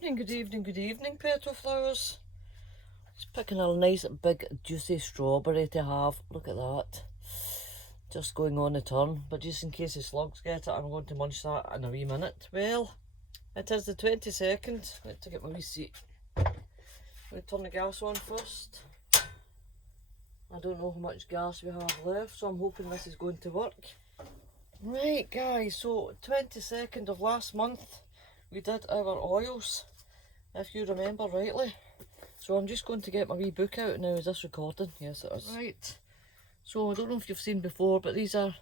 Good evening, petal flowers. Just picking a nice big juicy strawberry to have. Look at that. Just going on the turn, but just in case the slugs get it, I'm going to munch that in a wee minute. Well, it is the 22nd. I need to get my wee seat. I'm going to turn the gas on first. I don't know how much gas we have left, so I'm hoping this is going to work. Right guys, so 22nd of last month we did our oils, if you remember rightly. So I'm just going to get my wee book out now. Is this recording? Yes it is. Right, so I don't know if you've seen before, but these are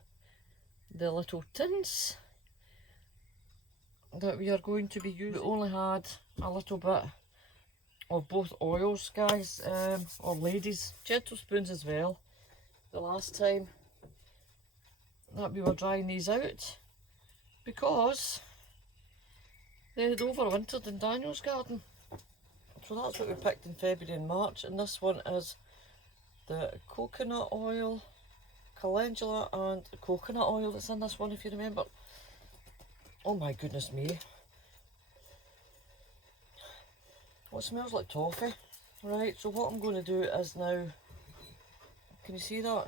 the little tins that we are going to be using. We only had a little bit of both oils, guys, or ladies, gentle spoons as well, the last time that we were drying these out, because they had overwintered in Daniel's garden. So that's what we picked in February and March, and this one is the coconut oil, calendula and coconut oil that's in this one, if you remember. Oh my goodness me. Well, it smells like toffee. Right, so what I'm going to do is now, can you see that?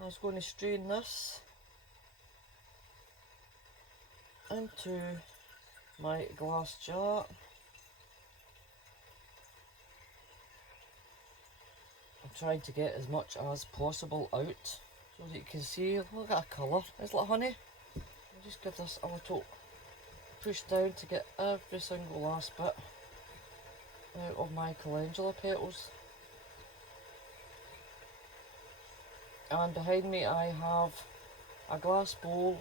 I was going to strain this into my glass jar. I'm trying to get as much as possible out so that you can see. Look at that colour, it's like honey. I'll just give this a little push down to get every single last bit out of my calendula petals. And behind me I have a glass bowl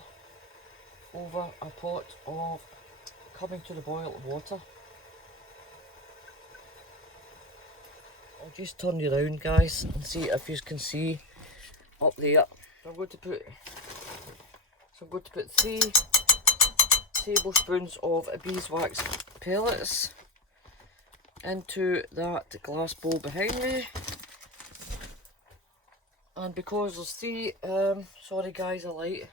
over a pot of coming to the boil water. I'll just turn you around, guys, and see if you can see up there. So I'm going to put 3 tablespoons of beeswax pellets into that glass bowl behind me. And because there's 3, sorry guys, a light.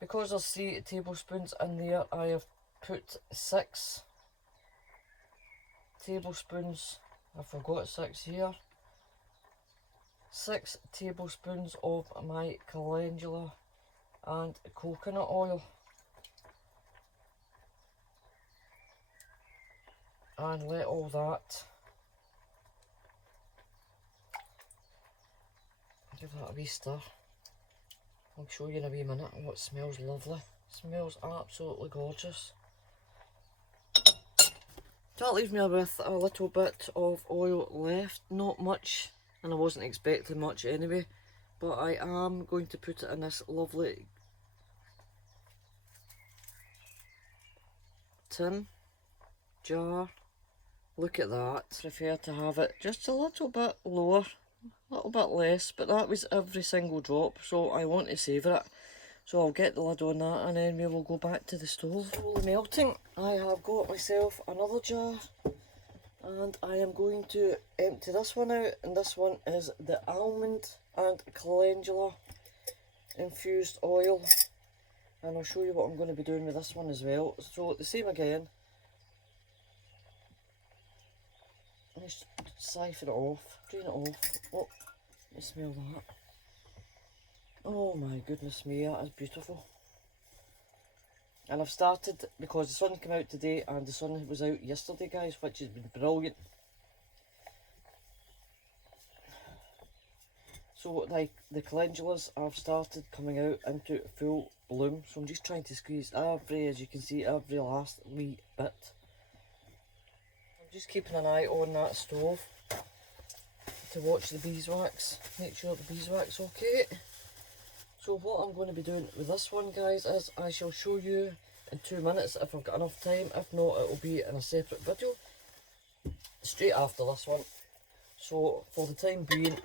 Because there's 3 tablespoons in there, I have put 6 tablespoons, I forgot 6 here, 6 tablespoons of my calendula and coconut oil. And let all that, give that a wee stir. I'll show you in a wee minute. Oh, it smells lovely. It smells absolutely gorgeous. So that leaves me with a little bit of oil left. Not much, and I wasn't expecting much anyway. But I am going to put it in this lovely tin, jar. Look at that. I prefer to have it just a little bit lower, a little bit less, but that was every single drop, so I want to savour it. So I'll get the lid on that and then we will go back to the stove. Slowly melting. I have got myself another jar and I am going to empty this one out, and this one is the almond and calendula infused oil, and I'll show you what I'm going to be doing with this one as well. So the same again. Just siphon it off, drain it off. Oh, let me smell that. Oh my goodness me, that is beautiful. And I've started, because the sun came out today and the sun was out yesterday, guys, which has been brilliant. So like the calendulas have started coming out into full bloom, so I'm just trying to squeeze every, as you can see, every last wee bit. Just keeping an eye on that stove to watch the beeswax, make sure the beeswax okay. So what I'm going to be doing with this one, guys, is I shall show you in 2 minutes if I've got enough time. If not, it will be in a separate video straight after this one. So for the time being,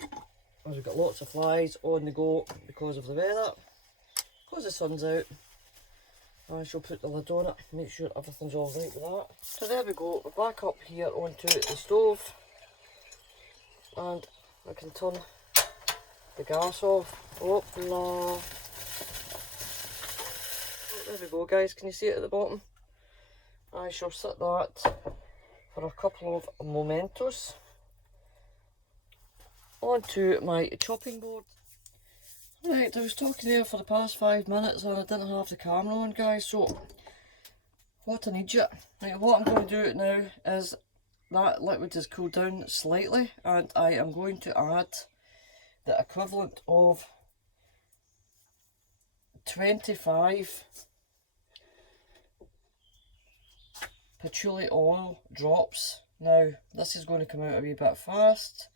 as we've got lots of flies on the go because of the weather, because the sun's out, I shall put the lid on it, make sure everything's all right with that. So there we go, we're back up here onto the stove, and I can turn the gas off. Hoopla. Oh, there we go, guys, can you see it at the bottom? I shall set that for a couple of mementos onto my chopping board. Right, I was talking there for the past 5 minutes and I didn't have the camera on, guys, so what an idiot. Right, what I'm going to do now is that liquid has cooled down slightly and I am going to add the equivalent of 25 patchouli oil drops. Now this is going to come out a wee bit fast,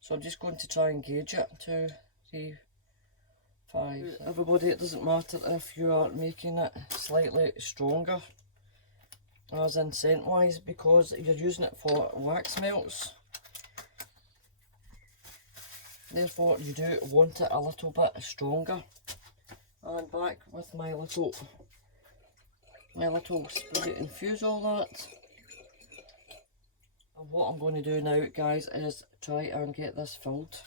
so I'm just going to try and gauge it. 2, 3, 5. Everybody, it doesn't matter if you are making it slightly stronger as in scent wise, because you're using it for wax melts, therefore you do want it a little bit stronger. And back with my little spoon to infuse all that. And what I'm going to do now, guys, is try and get this filled,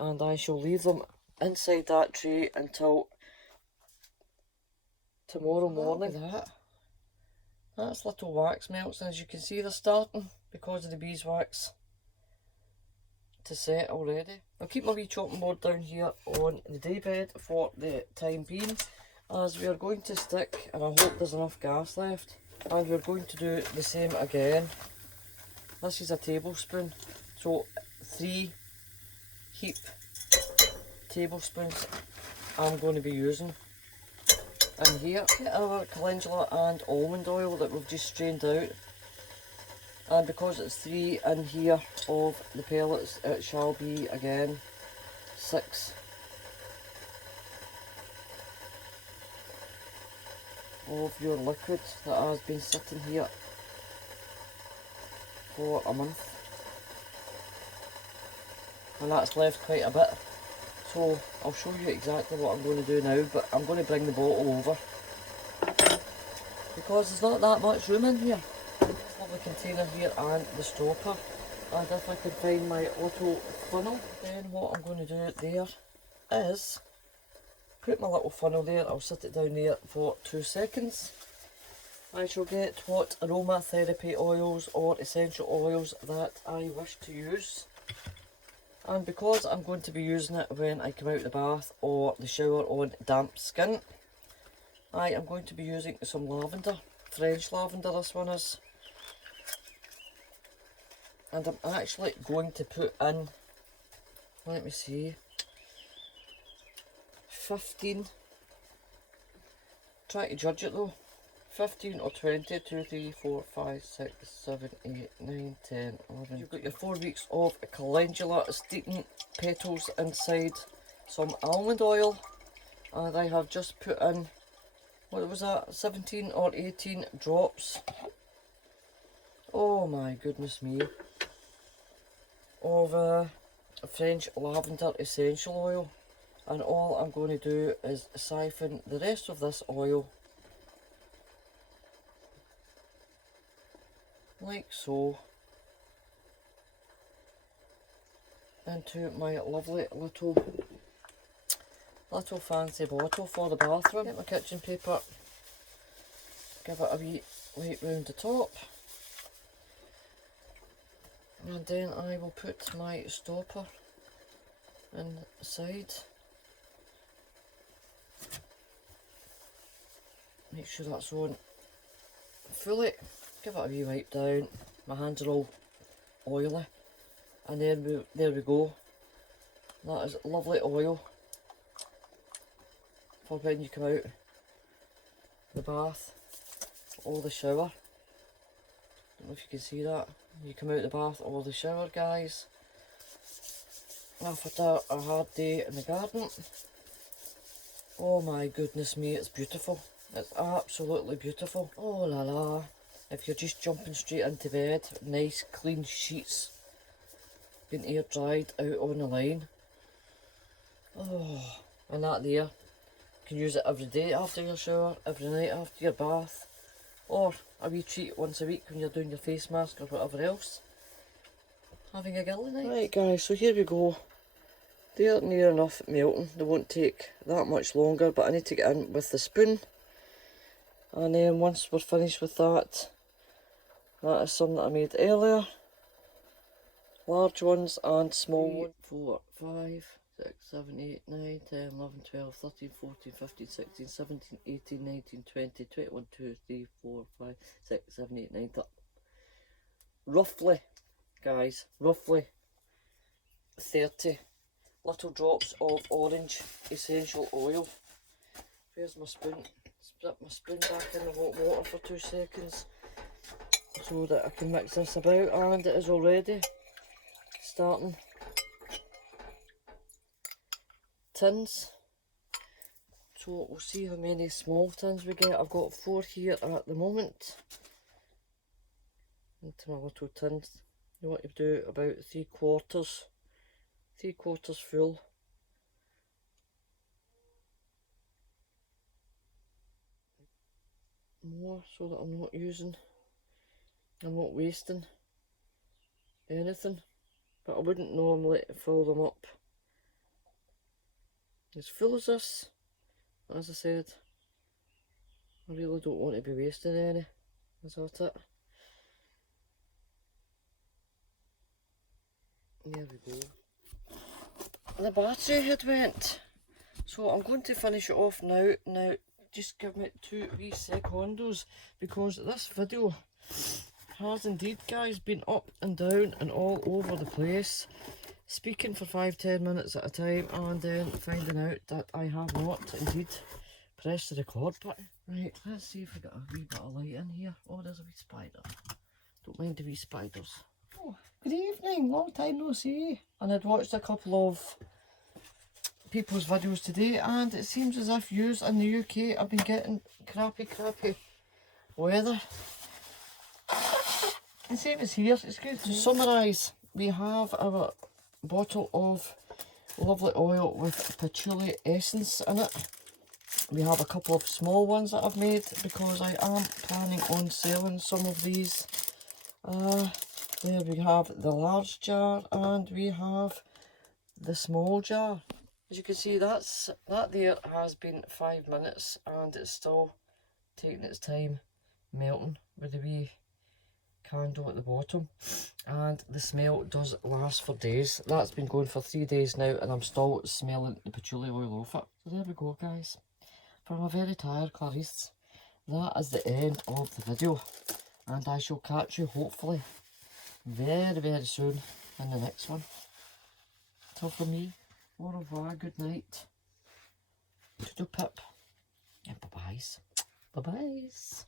and I shall leave them inside that tray until tomorrow morning. That's little wax melts, and as you can see they're starting, because of the beeswax, to set already. I'll keep my wee chopping board down here on the daybed for the time being, as we are going to stick, and I hope there's enough gas left, and we're going to do the same again. This is a tablespoon, so 3 heap tablespoons I'm going to be using in here. Get our calendula and almond oil that we've just strained out, and because it's 3 in here of the pellets, it shall be again 6 of your liquid that has been sitting here for a month, and that's left quite a bit. So I'll show you exactly what I'm going to do now, but I'm going to bring the bottle over because there's not that much room in here. This lovely container here and the stopper, and if I can find my little funnel, then what I'm going to do there is put my little funnel there. I'll sit it down there for 2 seconds. I shall get what aromatherapy oils or essential oils that I wish to use. And because I'm going to be using it when I come out of the bath or the shower on damp skin, I am going to be using some lavender, French lavender this one is. And I'm actually going to put in, let me see, 15, try to judge it though, 15 or 20, 2, 3, 4, 5, 6, 7, 8, 9, 10, 11. You've got your 4 weeks of calendula steeping petals inside some almond oil, and I have just put in, what was that, 17 or 18 drops, oh my goodness me, of French lavender essential oil. And all I'm going to do is siphon the rest of this oil like so into my lovely little fancy bottle for the bathroom. Get my kitchen paper, give it a wee wipe round the top, and then I will put my stopper inside. Make sure that's on fully. Give it a wee wipe down. My hands are all oily, and then there we go. That is lovely oil for when you come out the bath or the shower. Don't know if you can see that. You come out the bath or the shower, guys, after a hard day in the garden. Oh my goodness me, it's beautiful. It's absolutely beautiful. Oh la la. If you're just jumping straight into bed, nice clean sheets, been air dried out on the line. Oh, and that there, you can use it every day after your shower, every night after your bath, or a wee treat once a week when you're doing your face mask or whatever else. Having a girly night. Right guys, so here we go. They're near enough melting. They won't take that much longer, but I need to get in with the spoon And then once we're finished with that, that is some that I made earlier. Large ones and small ones. 4, 5, 6, 7, 8, 9, 10, 11, 12, 13, 14, 15, 16, 17, 18, 19, 20, 21, 2, 3, 4, 5, 6, 7, 8, 9, 10. Roughly, guys, roughly 30 little drops of orange essential oil. Where's my spoon? Split my spoon back in the hot water for 2 seconds so that I can mix this about, and it is already starting. Tins. So we'll see how many small tins we get. I've got 4 here at the moment. Into my little tins. You want to do about 3/4 full. More so that I'm not wasting anything. But I wouldn't normally fill them up as full as this. As I said, I really don't want to be wasting any. Is that it? There we go. The battery had went. So I'm going to finish it off now. Now, just give me 2 wee secondos, because this video has indeed, guys, been up and down and all over the place. Speaking for 5-10 minutes at a time and then finding out that I have not indeed pressed the record button. Right, let's see if we got a wee bit of light in here. Oh, there's a wee spider. Don't mind the wee spiders. Oh, good evening, long time no see. And I'd watched a couple of people's videos today, and it seems as if yous in the UK have been getting crappy weather. The same as here. It's good. To summarise, we have our bottle of lovely oil with patchouli essence in it. We have a couple of small ones that I've made because I am planning on selling some of these. There we have the large jar and we have the small jar. As you can see, that there has been 5 minutes and it's still taking its time melting with the wee candle at the bottom, and the smell does last for days. That's been going for 3 days now and I'm still smelling the patchouli oil off it. So there we go, guys. For my very tired Clarice, that is the end of the video, and I shall catch you hopefully very soon in the next one. Till for me, au revoir, good night, toodle pip, and bye-byes. Bye-byes.